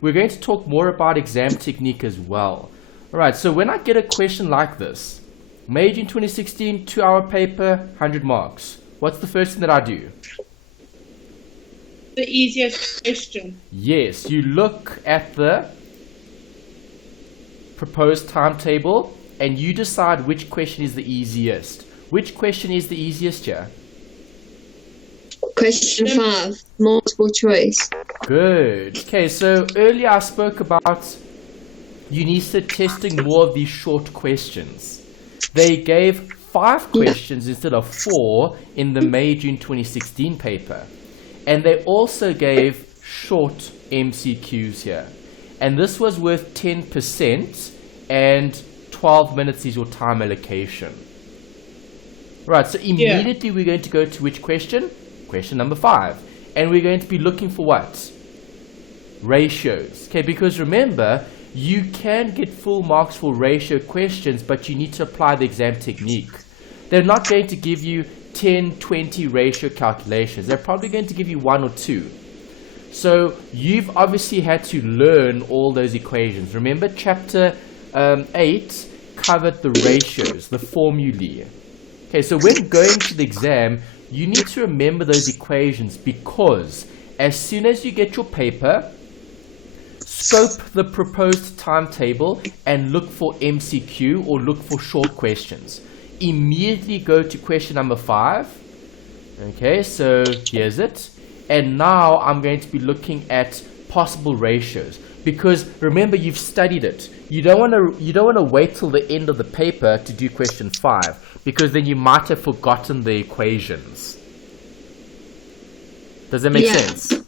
we're going to talk more about exam technique as well. All right, so when I get a question like this, May, June 2016, 2-hour paper, 100 marks. What's the first thing that I do? The easiest question. Yes, you look at the proposed timetable and you decide which question is the easiest. Which question is the easiest here? Question 5, multiple choice. Good. Okay, so earlier I spoke about UNISA testing more of these short questions. They gave 5 questions instead of 4 in the May, June 2016 paper. And they also gave short MCQs here. And this was worth 10% and 12 minutes is your time allocation. Right, so immediately we're going to go to which question? Question number 5. And we're going to be looking for what? Ratios. Okay, because remember, you can get full marks for ratio questions, but you need to apply the exam technique. They're not going to give you 10, 20 ratio calculations. They're probably going to give you 1 or 2. So you've obviously had to learn all those equations. Remember, chapter 8 covered the ratios, the formulae. Okay, so when going to the exam, you need to remember those equations, because as soon as you get your paper, scope the proposed timetable and look for MCQ or look for short questions. Immediately go to question number 5. Okay, so here's it. And now I'm going to be looking at possible ratios, because remember, you've studied it. You don't want to wait till the end of the paper to do question 5, because then you might have forgotten the equations. Does that make sense?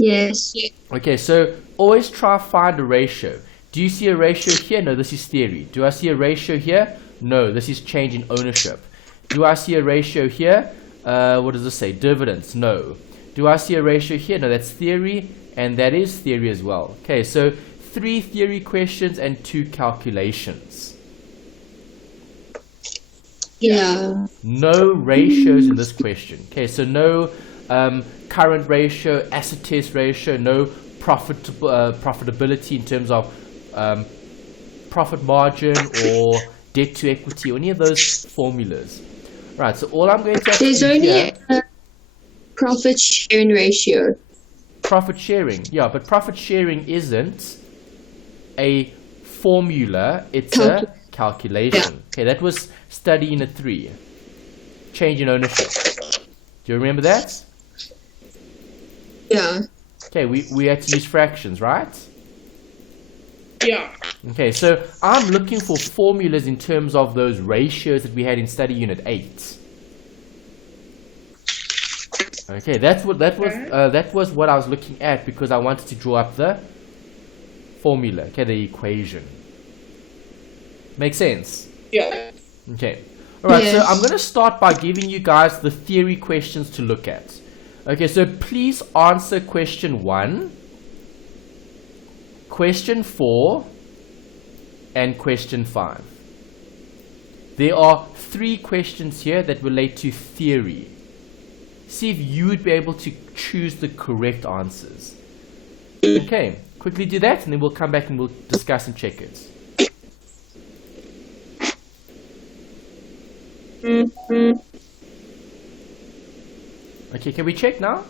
Yes. Okay, so always try to find a ratio. Do you see a ratio here? No, this is theory. Do I see a ratio here? No, this is change in ownership. Do I see a ratio here? What does this say? Dividends? No. Do I see a ratio here? No, that's theory, and that is theory as well. Okay, so 3 theory questions and 2 calculations. Yeah. No ratios in this question. Okay, so no current ratio, asset test ratio, no profitability in terms of profit margin or debt to equity, or any of those formulas. Right, so all I'm going to There's only a profit sharing ratio. Profit sharing, yeah, but profit sharing isn't a formula, it's a calculation. Okay, that was study unit 3. Change in ownership. Do you remember that? Yeah. Okay, we had to use fractions, right? Yeah. Okay, so I'm looking for formulas in terms of those ratios that we had in study unit 8. Okay, that was what I was looking at, because I wanted to draw up the formula, okay, the equation. Make sense? Yeah. Okay. Alright, Yes. so I'm going to start by giving you guys the theory questions to look at. Okay, so please answer question 1, question 4, and question 5. There are 3 questions here that relate to theory. See if you would be able to choose the correct answers. Okay, quickly do that, and then we'll come back and we'll discuss and check it. Okay, can we check now?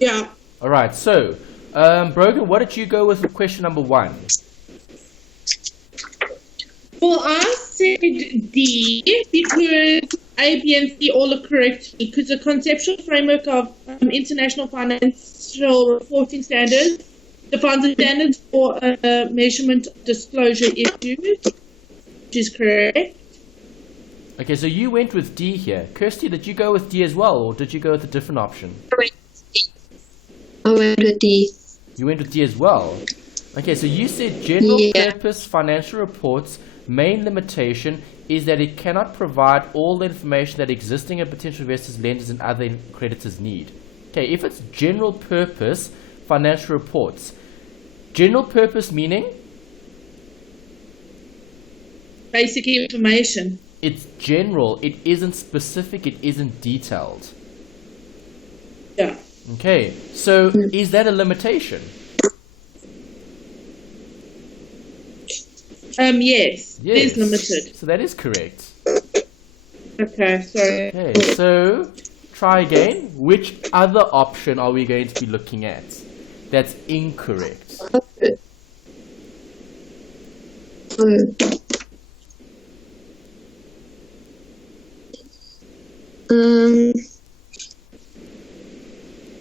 Yeah. Alright, so, Brogan, what did you go with question number 1? Well, I said D because A, B, and C all look correct, because the conceptual framework of international financial reporting standards defines the standards for measurement disclosure issues, which is correct. Okay, so you went with D here. Kirsty, did you go with D as well, or did you go with a different option? I went with D. You went with D as well. Okay, so you said general purpose financial reports main limitation is that it cannot provide all the information that existing and potential investors, lenders, and other creditors need. Okay, if it's general purpose financial reports, general purpose meaning? Basic information. It's general, it isn't specific, it isn't detailed. Yeah. Okay, so is that a limitation? Yes, it Yes. is limited. So that is correct. Okay, sorry. Okay, so try again. Which other option are we going to be looking at? That's incorrect.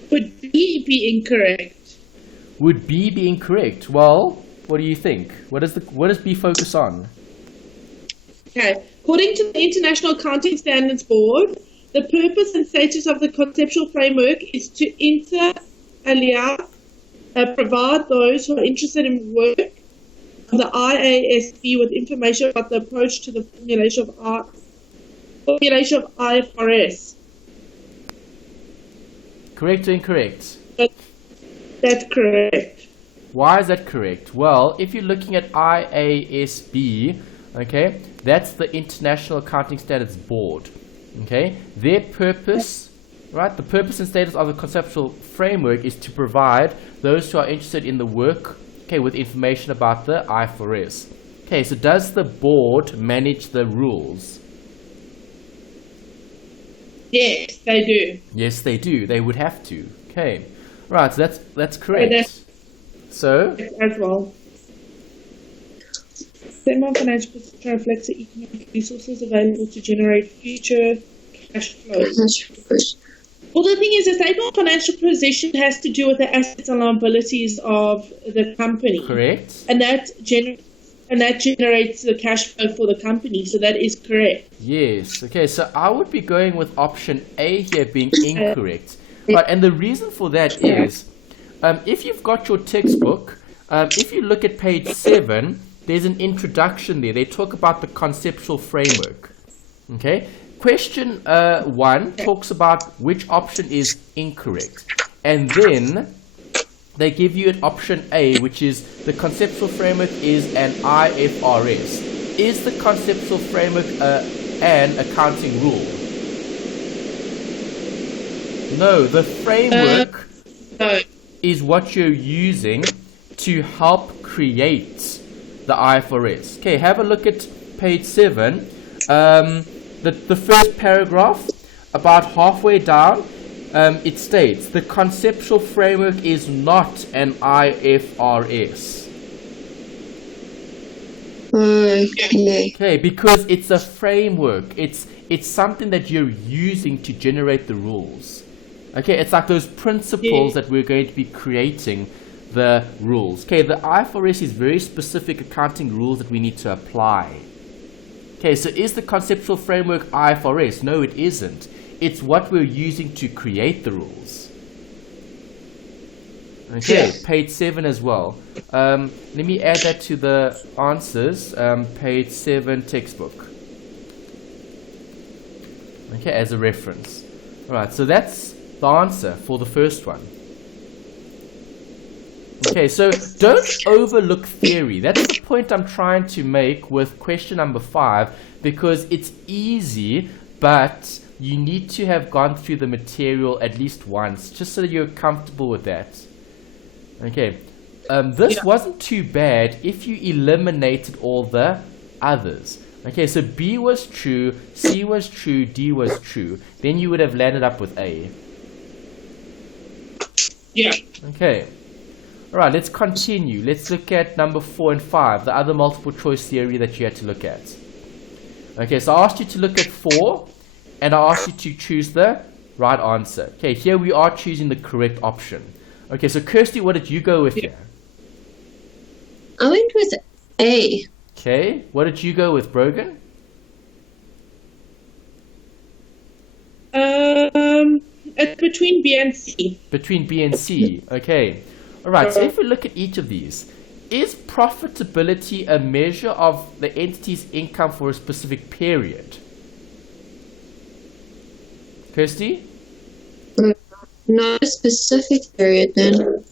Would B be incorrect? Would B be incorrect? Well, what do you think? What does B focus on? Okay. According to the International Accounting Standards Board, the purpose and status of the conceptual framework is to inter alia provide those who are interested in work of the IASB with information about the approach to the formulation of IFRS. Correct or incorrect? That's correct. Why is that correct? Well, if you're looking at IASB, okay, that's the International Accounting Standards Board. Okay, their purpose, right, the purpose and status of the conceptual framework is to provide those who are interested in the work, okay, with information about the IFRS. Okay, so does the board manage the rules? Yes, they do. Yes, they do. They would have to. Okay, right. So that's correct. So As well. Semi-financial position reflects the economic resources available to generate future cash flows. Well, the thing is, a statement of financial position has to do with the assets and liabilities of the company. correct. And that generates the cash flow for the company, so that is correct. Yes. Okay. So I would be going with option A here being incorrect. Right. And the reason for that is, if you've got your textbook, if you look at page 7, there's an introduction there. They talk about the conceptual framework. Okay. Question 1 talks about which option is incorrect. And then they give you an option A, which is the conceptual framework is an IFRS. Is the conceptual framework an accounting rule? No, the framework No. is what you're using to help create the IFRS. Okay, have a look at page 7. The first paragraph, about halfway down, it states the conceptual framework is not an IFRS. Okay, because it's a framework. It's something that you're using to generate the rules. Okay, it's like those principles that we're going to be creating the rules. Okay, the IFRS is very specific accounting rules that we need to apply. Okay, so is the conceptual framework IFRS? No, it isn't. It's what we're using to create the rules. Okay, page 7 as well. Let me add that to the answers. Page 7 textbook. Okay, as a reference. Alright, so that's the answer for the first one. Okay, so don't overlook theory. That's the point I'm trying to make with question number 5, because it's easy, but you need to have gone through the material at least once, just so that you're comfortable with that. Okay, this wasn't too bad if you eliminated all the others. Okay, so B was true, C was true, D was true. Then you would have landed up with A. Yeah. Okay. Alright, let's continue. Let's look at number 4 and 5, the other multiple choice theory that you had to look at. Okay, so I asked you to look at 4, and I asked you to choose the right answer. Okay, here we are choosing the correct option. Okay, so Kirsty, what did you go with here? I went with A. Okay, what did you go with, Brogan? It's between B and C. Between B and C. Okay. Alright, so if we look at each of these, is profitability a measure of the entity's income for a specific period? Kirsty? Not a specific period then.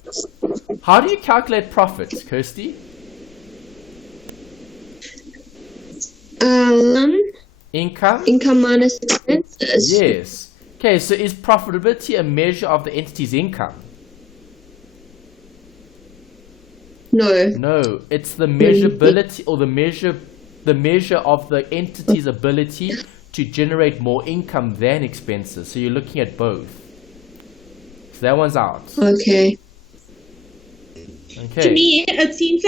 How do you calculate profit, Kirsty? Income Income? minus expenses. Yes. Okay, so is profitability a measure of the entity's income? No. No, it's the measurability or the measure of the entity's ability to generate more income than expenses. So you're looking at both. So that one's out. Okay. Okay. To me, it seems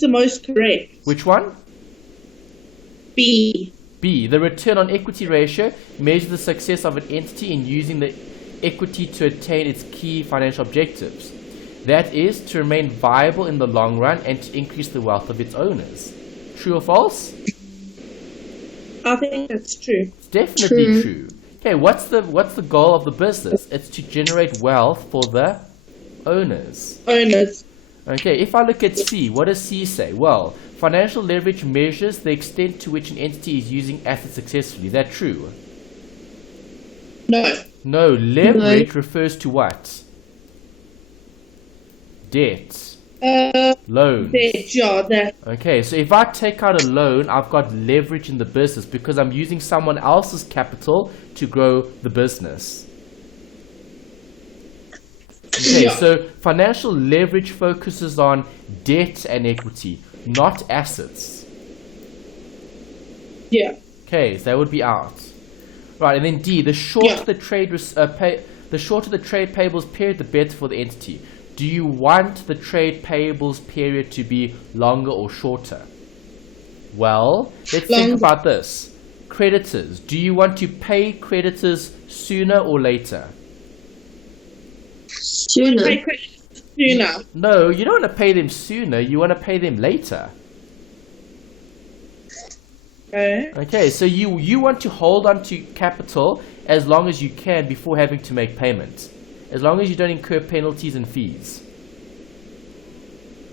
the most correct. Which one? B. B. The return on equity ratio measures the success of an entity in using the equity to attain its key financial objectives. That is, to remain viable in the long run and to increase the wealth of its owners. True or false? I think that's true. It's definitely true. Okay, what's the goal of the business? It's to generate wealth for the owners. Okay, if I look at C, what does C say? Well, financial leverage measures the extent to which an entity is using assets successfully. Is that true? No. No, leverage refers to what? Debt. Loans. Debt, yeah, that. Okay, so if I take out a loan, I've got leverage in the business because I'm using someone else's capital to grow the business. Okay, so financial leverage focuses on debt and equity, not assets. Yeah. Okay, so that would be out. Right, and then D, the shorter the trade payables period, the better for the entity. Do you want the trade payables period to be longer or shorter? Well, let's think about this. Creditors. Do you want to pay creditors sooner or later? Sooner. Sooner. No, you don't want to pay them sooner. You want to pay them later. Okay, so you want to hold on to capital as long as you can before having to make payment. As long as you don't incur penalties and fees.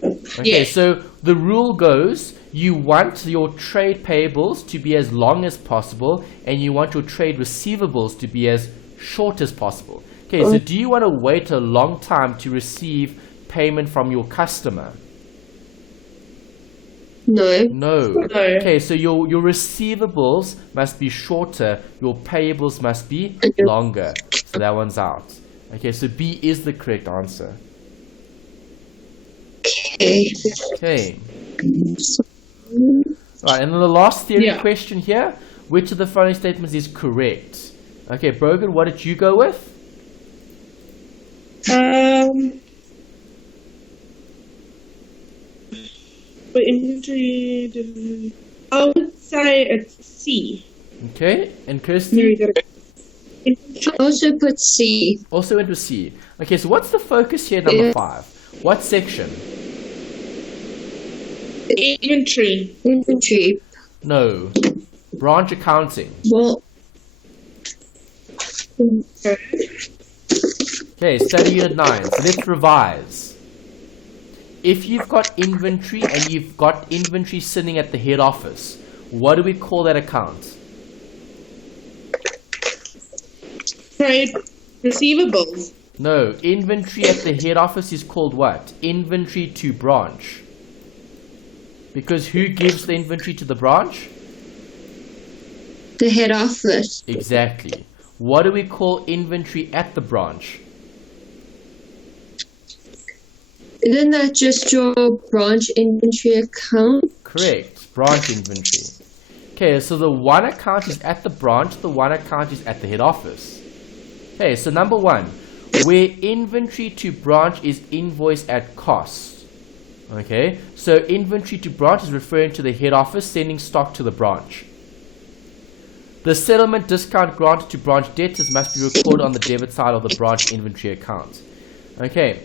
Okay, so the rule goes, you want your trade payables to be as long as possible, and you want your trade receivables to be as short as possible. Okay, so do you want to wait a long time to receive payment from your customer? No. No. Okay, so your receivables must be shorter, your payables must be longer. So that one's out. Okay, so B is the correct answer. Okay. Right, and then the last theory question here. Which of the following statements is correct? Okay, Brogan, what did you go with? For inventory, I would say it's C. Okay, and Kirsty? I also put C. Also went with C. Okay, so what's the focus here, number 5? What section? Inventory. Inventory. No. Branch accounting. Well. Okay, study unit 9. So let's revise. If you've got inventory and you've got inventory sitting at the head office, what do we call that account? Trade receivables. No, inventory at the head office is called what? Inventory to branch. Because who gives the inventory to the branch? The head office. Exactly. What do we call inventory at the branch? Isn't that just your branch inventory account? Correct. Branch inventory. Okay, so the one account is at the branch, the one account is at the head office. Okay, so number 1, where inventory to branch is invoiced at cost. Okay, so inventory to branch is referring to the head office sending stock to the branch. The settlement discount granted to branch debtors must be recorded on the debit side of the branch inventory account. Okay,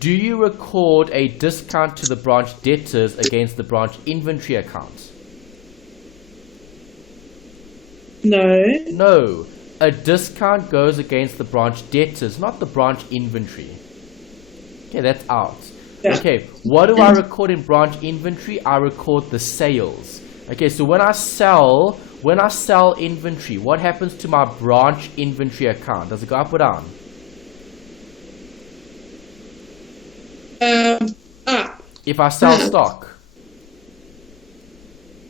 do you record a discount to the branch debtors against the branch inventory account? No. No. A discount goes against the branch debtors, not the branch inventory. Okay, that's out. Okay, what do I record in branch inventory? I record the sales. Okay, so when I sell inventory, what happens to my branch inventory account? Does it go up or down? Up. If I sell stock.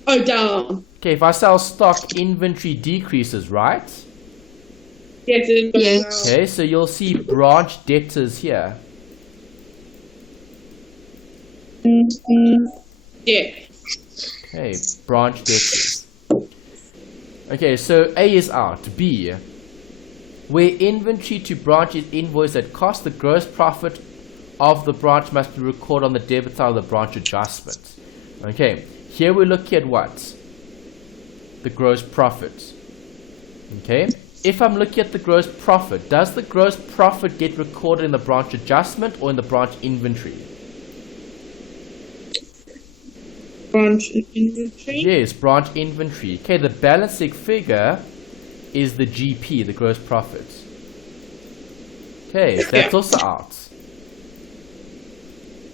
Oh, down. Okay, if I sell stock, inventory decreases, right? Yes, it goes Yes. down. Okay, so you'll see branch debtors here. Yeah. Okay, branch debtors. Okay, so A is out. B, where inventory to branch is invoiced at cost, the gross profit of the branch must be recorded on the debit side of the branch adjustment. Okay, here we're looking at what? The gross profit. Okay, if I'm looking at the gross profit, does the gross profit get recorded in the branch adjustment or in the branch inventory? Branch inventory. Yes, branch inventory. Okay, the balancing figure is the GP, the gross profit. Okay, so that's also out.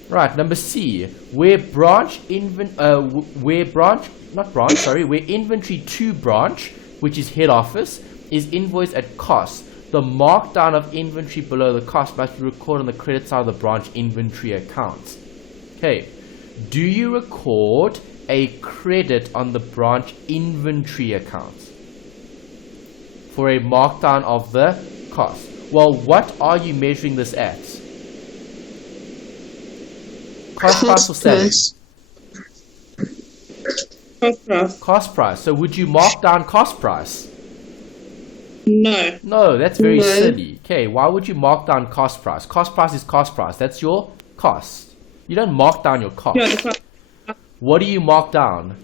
Right, number C, where inventory to branch, which is head office, is invoiced at cost. The markdown of inventory below the cost must be recorded on the credit side of the branch inventory account. Okay, do you record a credit on the branch inventory account for a markdown of the cost? Well, what are you measuring this at? Cost price or selling? Cost price. Cost price. So would you mark down cost price? No. No, that's very No. silly. Okay, why would you mark down cost price? Cost price is cost price. That's your cost. You don't mark down your cost. Yeah, the cost. What do you mark down?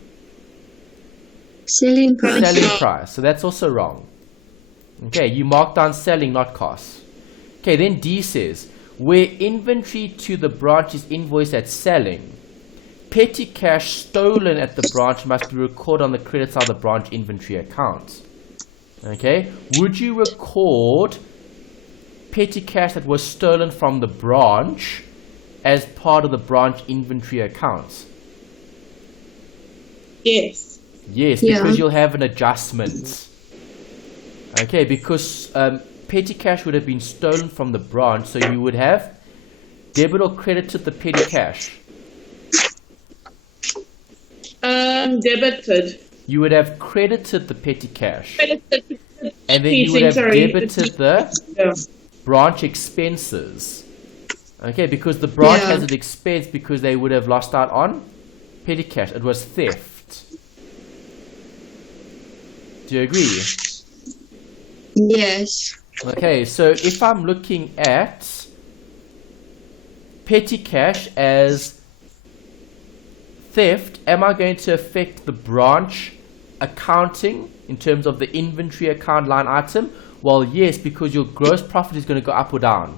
Selling price. Selling price. So that's also wrong. Okay, you mark down selling, not cost. Okay, then D says, where inventory to the branch is invoiced at selling, petty cash stolen at the branch must be recorded on the credit side of the branch inventory account. Okay, would you record petty cash that was stolen from the branch as part of the branch inventory account? Yes. Yes, Yeah. because you'll have an adjustment. Okay, because petty cash would have been stolen from the branch, so you would have debit or credited the petty cash. Debited. You would have credited the petty cash, Credited. and then you would have Sorry. debited the Yeah. branch expenses. Okay, because the branch Yeah. has an expense because they would have lost out on petty cash. It was theft. Do you agree? Yes. Okay, so if I'm looking at petty cash as theft, am I going to affect the branch accounting in terms of the inventory account line item? Well, yes, because your gross profit is going to go up or down.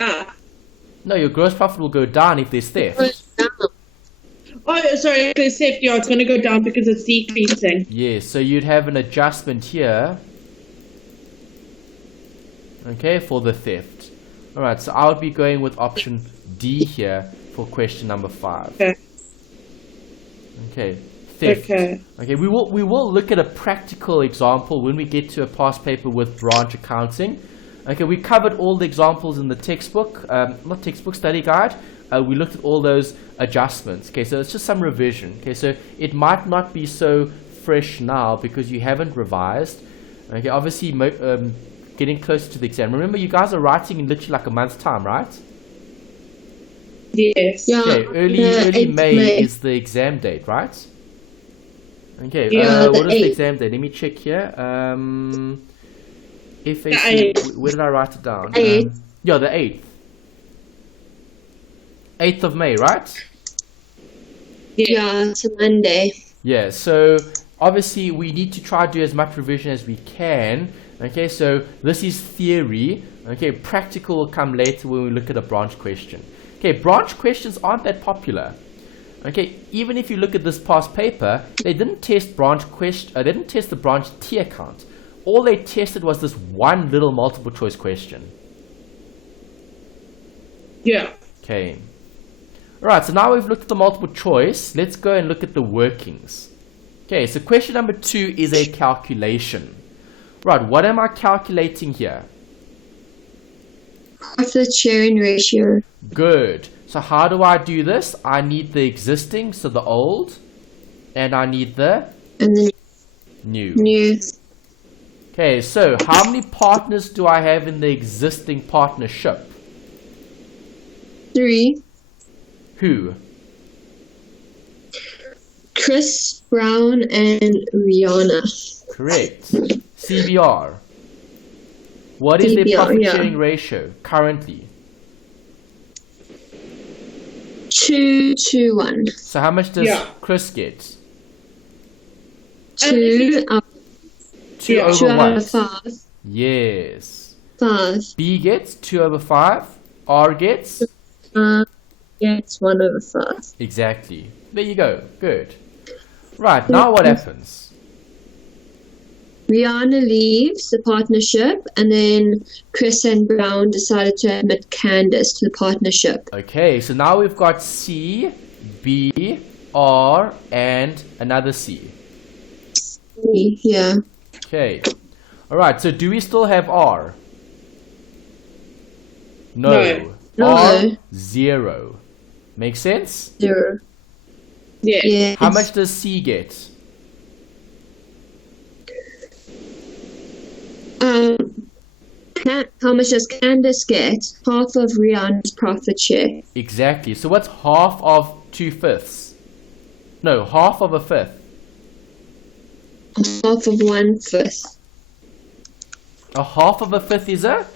Ah. No, your gross profit will go down if there's theft. Oh, sorry. The safety, it's going to go down because it's decreasing. Yes, so you'd have an adjustment here, okay, for the theft. Alright, so I would be going with option D here for question number 5. Okay. Okay, theft. Okay. Okay, we will look at a practical example when we get to a past paper with branch accounting. Okay, we covered all the examples in the textbook, not textbook, study guide. We looked at all those adjustments. Okay, so it's just some revision. Okay, so it might not be so fresh now because you haven't revised. Okay, obviously getting closer to the exam. Remember, you guys are writing in literally like a month's time, right? Yes. Yeah. Okay, early 8th May is the exam date, right? Okay, Yeah, what the is the 8th. exam date? Let me check here. FAC, The where did I write it down? 8th. Yeah, the 8th. 8th of May, right? Yeah, it's a Monday. Yeah, so obviously we need to try to do as much revision as we can. Okay, so this is theory. Okay, practical will come later when we look at a branch question. Okay, branch questions aren't that popular. Okay, even if you look at this past paper, they didn't test they didn't test the branch T account. All they tested was this one little multiple choice question. Yeah. Okay. Alright, so now we've looked at the multiple choice. Let's go and look at the workings. Okay, so question number 2 is a calculation. Right, what am I calculating here? Profit sharing ratio. Good. So how do I do this? I need the existing, so the old, and I need the And then new. new. Okay, so how many partners do I have in the existing partnership? 3. Who? Chris, Brown, and Rihanna. Correct. CBR. What is their CBR, profit yeah. sharing ratio currently? 2 to 1. So how much does Yeah. Chris get? 2 out, 2 Yeah. over 2 out what? of 5. Yes. 5. B gets 2 over 5. R gets? It's 1 over 5. Exactly. There you go. Good. Right, now what happens? Rihanna leaves the partnership, and then Chris and Brown decided to admit Candace to the partnership. Okay, so now we've got C, B, R, and another C. Yeah. Okay. Alright, so do we still have R? No. R, No. 0. Make sense? 0. Yes. Yes. How much does C get? How much does Candace get? Half of Rihanna's profit share. Exactly. So what's half of 2/5? No, half of a fifth. Half of 1/5. A half of a fifth is a?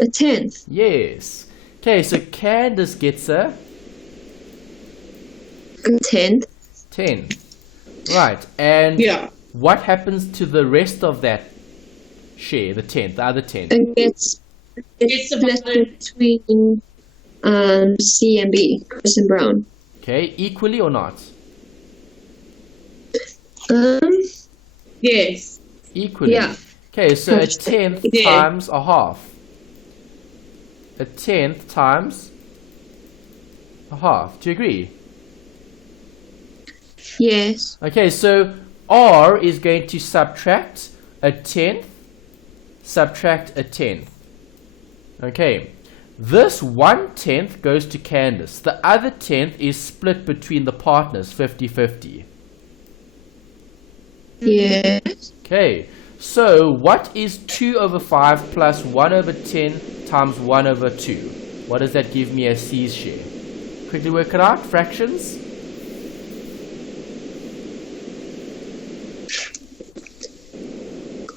A 10th. Yes. Okay, so Candace gets a A 10th. 10. Right, and Yeah. what happens to the rest of that share, the 10th, the other 10? It gets It's split about- between C and B, Chris and Brown. Okay, equally or not? Yes. Equally. Yeah. Okay, so a 10th Yeah. times a half. A 10th times a half. Do you agree? Yes. Okay, so R is going to subtract a 10th, subtract a 10th. Okay, this 1/10 goes to Candace. The other 10th is split between the partners, 50-50. Yes. Okay, so what is 2 over 5 plus 1 over 10 times 1 over 2? What does that give me as C's share? Quickly work it out, fractions.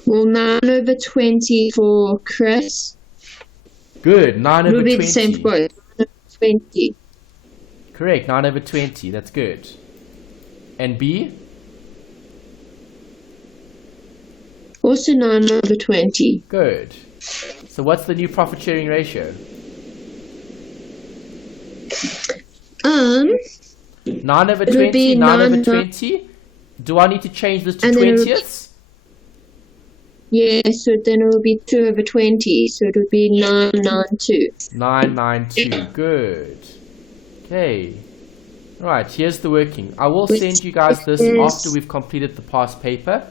Well, 9 over 20 for Chris. Good, 9 It over will be 20. the same for both. 9 over 20. Correct, 9 over 20, that's good. And B? Also 9 over 20. Good. So what's the new profit sharing ratio? 9 over It would 20, be 9 over 9 20. Do I need to change this to And then it would- 20ths? Yeah, so then it will be 2 over 20. So it would be 992. 992. Good. Okay. Right, here's the working. I will send you guys this after we've completed the past paper.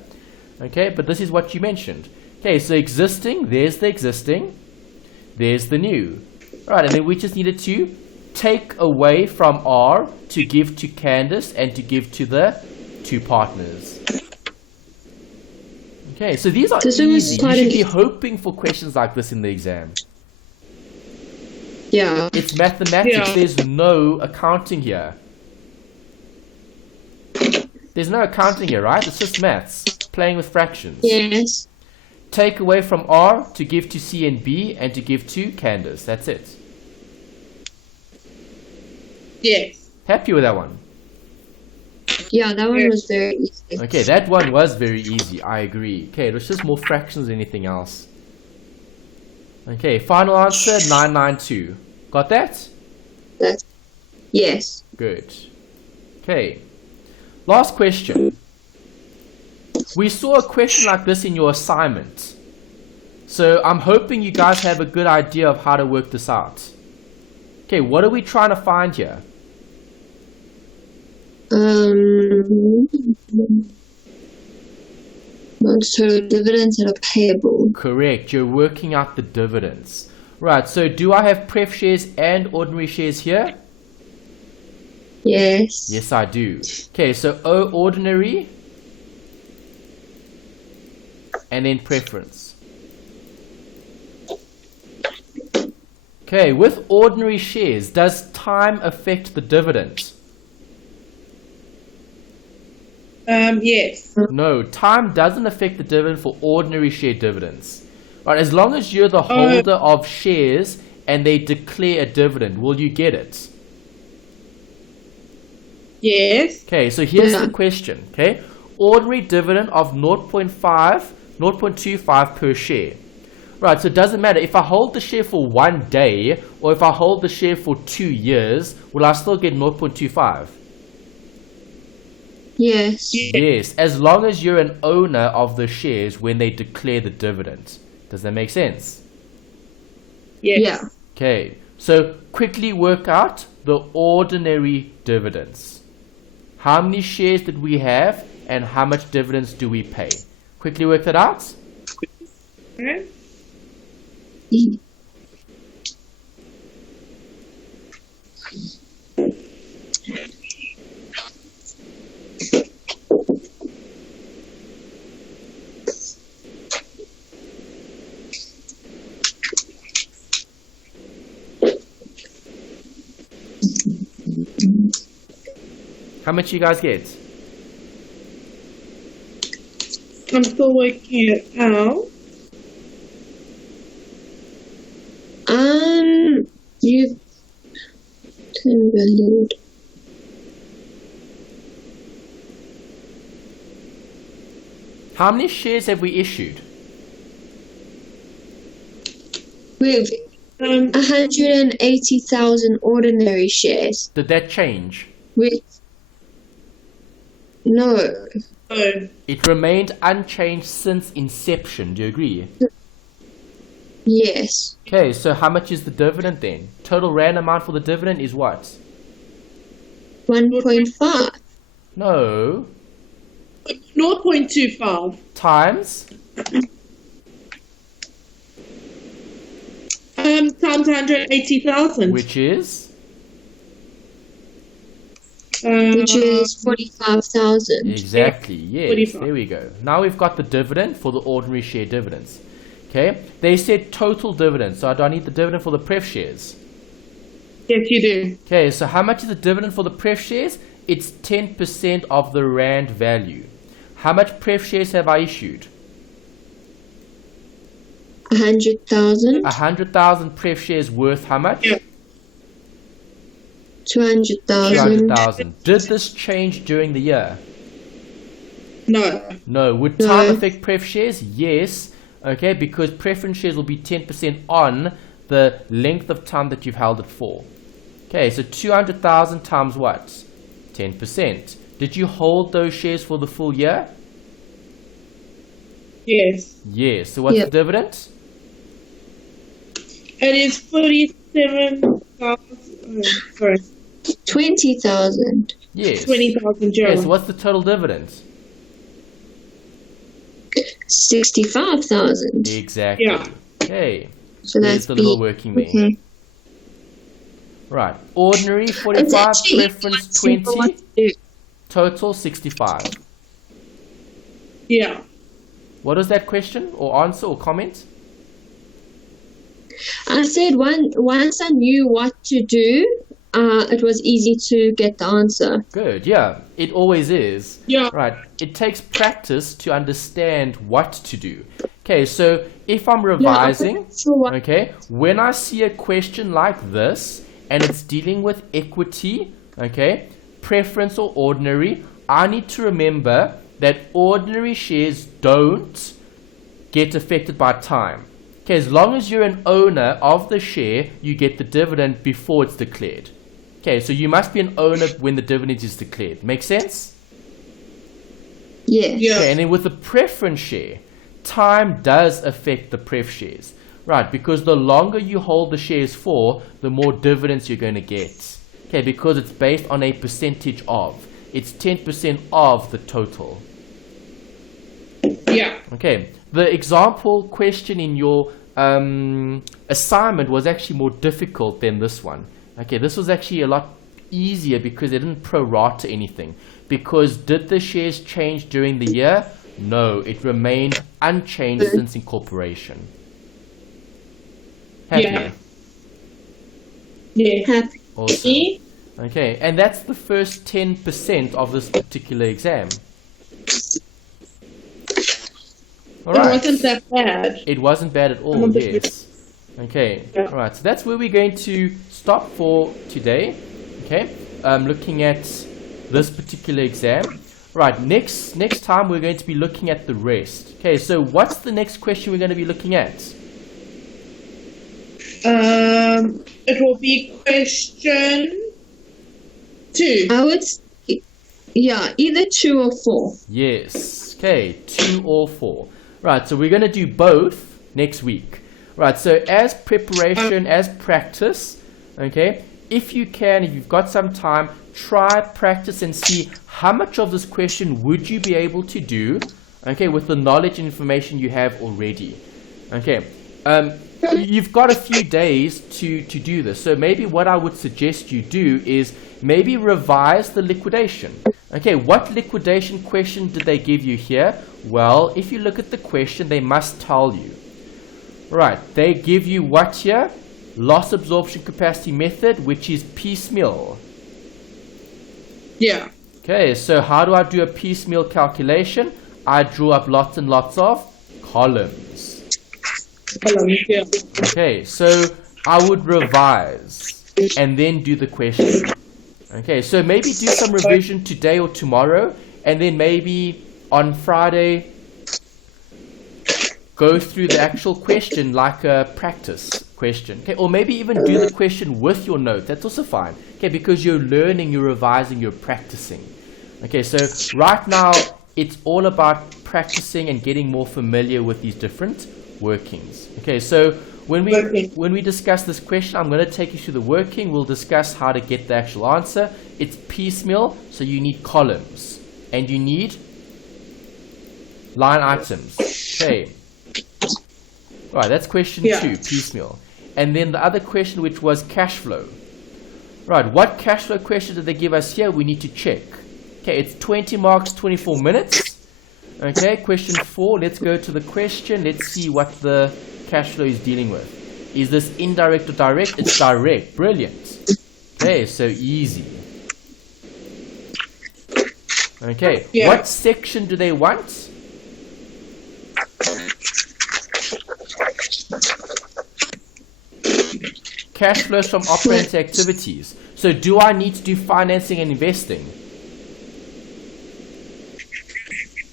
Okay, but this is what you mentioned. Okay, so existing, there's the existing. There's the new. Right, and then we just needed to take away from R to give to Candace and to give to the two partners. Okay, so these are This one was easy. You quite should be easy. hoping for questions like this in the exam. Yeah. It's mathematics. Yeah. There's no accounting here. There's no accounting here, right? It's just maths. Playing with fractions. Yes. Take away from R to give to C and B and to give to Candace. That's it. Yes. Happy with that one? Yeah, that one Yes. was very easy. Okay, that one was very easy. I agree. Okay, it was just more fractions than anything else. Okay, final answer, 992. Got that? Yes. Good. Okay. Last question. We saw a question like this in your assignment. So I'm hoping you guys have a good idea of how to work this out. Okay, what are we trying to find here? Non-total dividends that are payable. Correct, you're working out the dividends. Right, so do I have pref shares and ordinary shares here? Yes. Yes, I do. Okay, so O ordinary and then preference. Okay, with ordinary shares, does time affect the dividend? Yes. No, time doesn't affect the dividend for ordinary share dividends. Right, as long as you're the holder of shares and they declare a dividend, will you get it? Yes. Okay, so here's the question, okay? Ordinary dividend of 0.25 per share. Right, so it doesn't matter if I hold the share for 1 day or if I hold the share for 2 years, will I still get 0.25? Yes. Yes, as long as you're an owner of the shares when they declare the dividend. Does that make sense? Yes. Yeah. Okay, so quickly work out the ordinary dividends. How many shares did we have and how much dividends do we pay? Quickly work that out. Okay. How much you guys get? I'm still working it out. You've 10 billion. How many shares have we issued? We've 180,000 ordinary shares. Did that change? No. It remained unchanged since inception. Do you agree? Yes. Okay, so how much is the dividend then? Total rand amount for the dividend is what? 1.5. No. 0.25 Times? times 180,000. Which is? Which is 45,000. Exactly, yes. 45. There we go. Now we've got the dividend for the ordinary share dividends. Okay, they said total dividend, so do I need the dividend for the pref shares? Yes, you do. Okay, so how much is the dividend for the pref shares? It's 10% of the rand value. How much pref shares have I issued? 100,000. 100,000 pref shares worth how much? Yeah. 200,000. 200,000. Did this change during the year? No. No. Would time affect pref shares? Yes. Okay, because preference shares will be 10% on the length of time that you've held it for. Okay, so 200,000 times what? 10%. Did you hold those shares for the full year? Yes. Yes. So what's the dividend? It is 47,000. Sorry. 20,000. Yes. 20,000 Okay, euros. so what's the total dividend? 65,000. Exactly. Yeah. Okay. So There's that's the little working there. Okay. Right. Ordinary 45, actually preference simple 20, what to do. total 65. Yeah. What is that question or answer or comment? I said once I knew what to do, it was easy to get the answer. Good, yeah. It always is. Yeah. Right. It takes practice to understand what to do. Okay, so if I'm revising, okay, when I see a question like this and it's dealing with equity, okay, preference or ordinary, I need to remember that ordinary shares don't get affected by time. Okay, as long as you're an owner of the share, you get the dividend before it's declared. Okay, so you must be an owner when the dividend is declared. Make sense? Yes. Yeah. Okay, and then with the preference share, time does affect the pref shares. Right, because the longer you hold the shares for, the more dividends you're going to get. Okay, because it's based on a percentage of. It's 10% of the total. Yeah. Okay, the example question in your assignment was actually more difficult than this one. Okay, this was actually a lot easier because they didn't prorata anything. Because did the shares change during the year? No, it remained unchanged since incorporation. Happy? Yeah. Yeah. Happy. Awesome. Okay, and that's the first 10% of this particular exam. All It right. wasn't that bad. It wasn't bad at all, yes. Okay, Yeah. all right, so that's where we're going to stop for today. Okay, looking at this particular exam. Right, next time we're going to be looking at the rest. Okay, so what's the next question we're going to be looking at? It will be question 2. I would say, yeah, either 2 or 4. Yes, okay, 2 or 4. Right, so we're going to do both next week. Right, so as preparation, as practice, okay, if you can, if you've got some time, try practice and see how much of this question would you be able to do, okay, with the knowledge and information you have already. Okay, you've got a few days to do this, so maybe what I would suggest you do is maybe revise the liquidation. Okay, what liquidation question did they give you here? Well, if you look at the question, they must tell you. Right, they give you what here? Loss absorption capacity method, which is piecemeal. Yeah. Okay, so how do I do a piecemeal calculation? I draw up lots and lots of columns. Yeah. Okay, so I would revise and then do the question. Okay, so maybe do some revision today or tomorrow, and then maybe on Friday go through the actual question like a practice question. Okay, or maybe even do the question with your note. That's also fine. Okay, because you're learning, you're revising, you're practicing. Okay, so right now it's all about practicing and getting more familiar with these different workings. Okay, so when we discuss this question, I'm going to take you through the working. We'll discuss how to get the actual answer. It's piecemeal, so you need columns and you need line items. Okay. Right, that's question 2, piecemeal. And then the other question, which was cash flow. Right, what cash flow question did they give us here? We need to check. Okay, it's 20 marks, 24 minutes. Okay, question 4, let's go to the question. Let's see what the cash flow is dealing with. Is this indirect or direct? It's direct. Brilliant. Okay, so easy. Okay, what section do they want? Cash flows from operating activities. So do I need to do financing and investing?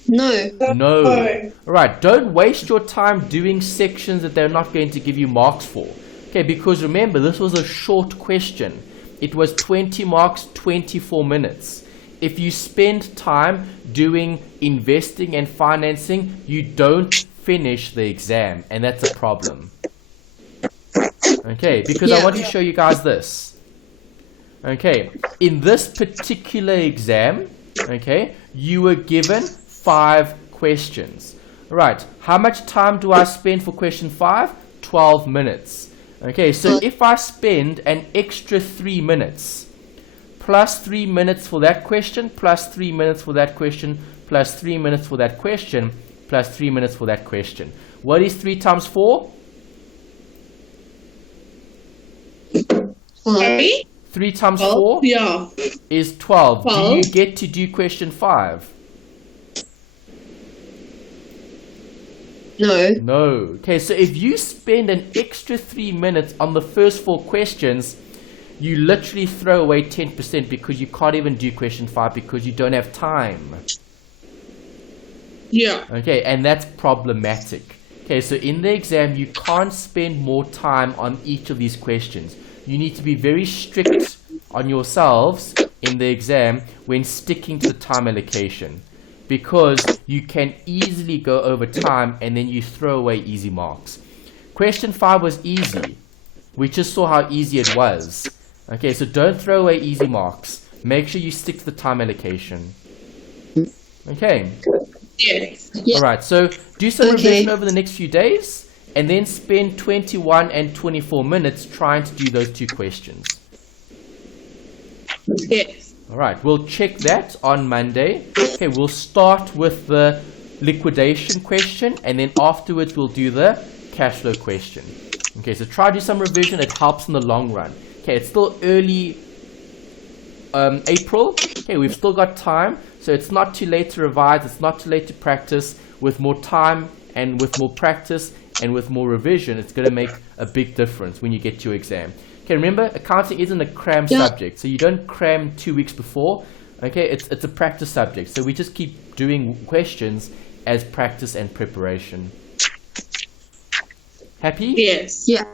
No. No. Right, don't waste your time doing sections that they're not going to give you marks for. Okay, because remember, this was a short question. It was 20 marks, 24 minutes. If you spend time doing investing and financing, you don't finish the exam, and that's a problem. Okay, because I want to show you guys this. Okay, in this particular exam, okay, you were given 5 questions. Right, how much time do I spend for question 5? 12 minutes. Okay, so if I spend an extra 3 minutes, plus 3 minutes for that question, plus 3 minutes for that question, plus 3 minutes for that question, plus 3 minutes for that question. What is 3 times 4? Sorry? 3 times 4 is 12. Do you get to do question 5? No. No. Okay, so if you spend an extra 3 minutes on the first 4 questions, you literally throw away 10% because you can't even do question 5 because you don't have time. Yeah. Okay, and that's problematic. Okay, so in the exam, you can't spend more time on each of these questions. You need to be very strict on yourselves in the exam when sticking to the time allocation, because you can easily go over time and then you throw away easy marks. Question 5 was easy. We just saw how easy it was. Okay, so don't throw away easy marks. Make sure you stick to the time allocation. Okay. Yes. Alright, so do some revision over the next few days and then spend 21 and 24 minutes trying to do those 2 questions. Yes. Alright, we'll check that on Monday. Okay, we'll start with the liquidation question, and then afterwards we'll do the cash flow question. Okay, so try to do some revision. It helps in the long run. Okay, it's still early April. Okay, we've still got time, so it's not too late to revise. It's not too late to practice. With more time and with more practice and with more revision, it's going to make a big difference when you get to your exam. Okay, remember, accounting isn't a cram subject, so you don't cram 2 weeks before. Okay, it's a practice subject, so we just keep doing questions as practice and preparation. Happy? Yes. Yeah.